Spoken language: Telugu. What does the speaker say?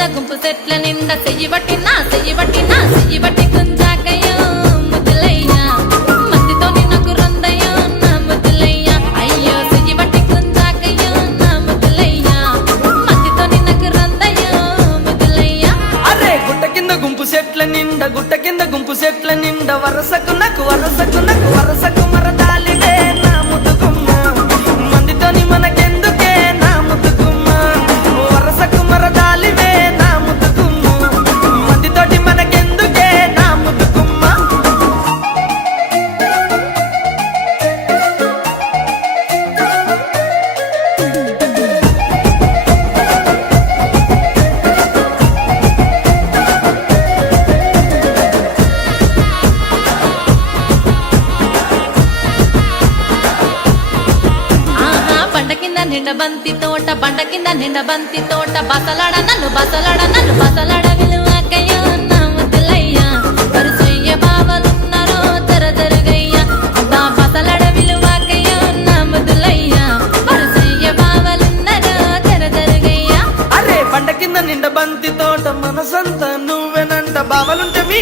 కింద గుంపు చెట్ల నిండా చెయ్యి పట్టినా గుంజాకయ్యో ముద్దులయ్యా మత్తితో నాకు రొందయ్యో నా ముద్దులయ్యా అయ్యో చెయ్యి పట్టి గుంజాకయ్యో నా ముద్దులయ్యా మత్తితో నాకు రొందయ్యో ముద్దులయ్యా. అరే గుట్ట కింద గుంపు చెట్ల నిండా వరసకు వరసకు మరదాలివే నా ముద్దుగుమ్మ మందితోని మనకెందుకే నా ముద్దుగుమ్మ వరసకు మరదాలివే నా ముద్దుగుమ్మ మందితోటి మనకెందుకే నా ముద్దుగుమ్మ. బండ కింద నిండ బంతి తోట బసలాడ బసలాడ విలువకయ్యో నా ముద్దులయ్యా వరుసయ్య బావలున్నారో జరగయ్యా అబ్బా బసలాడ విలువకయ్యో నా ముద్దులయ్యా వరుసయ్య బావలున్నారో జరగయ్యా. అరే బండ కింద నిండ బంతి తోట మనసంతా నువ్వెనంట బావలుంటే మీ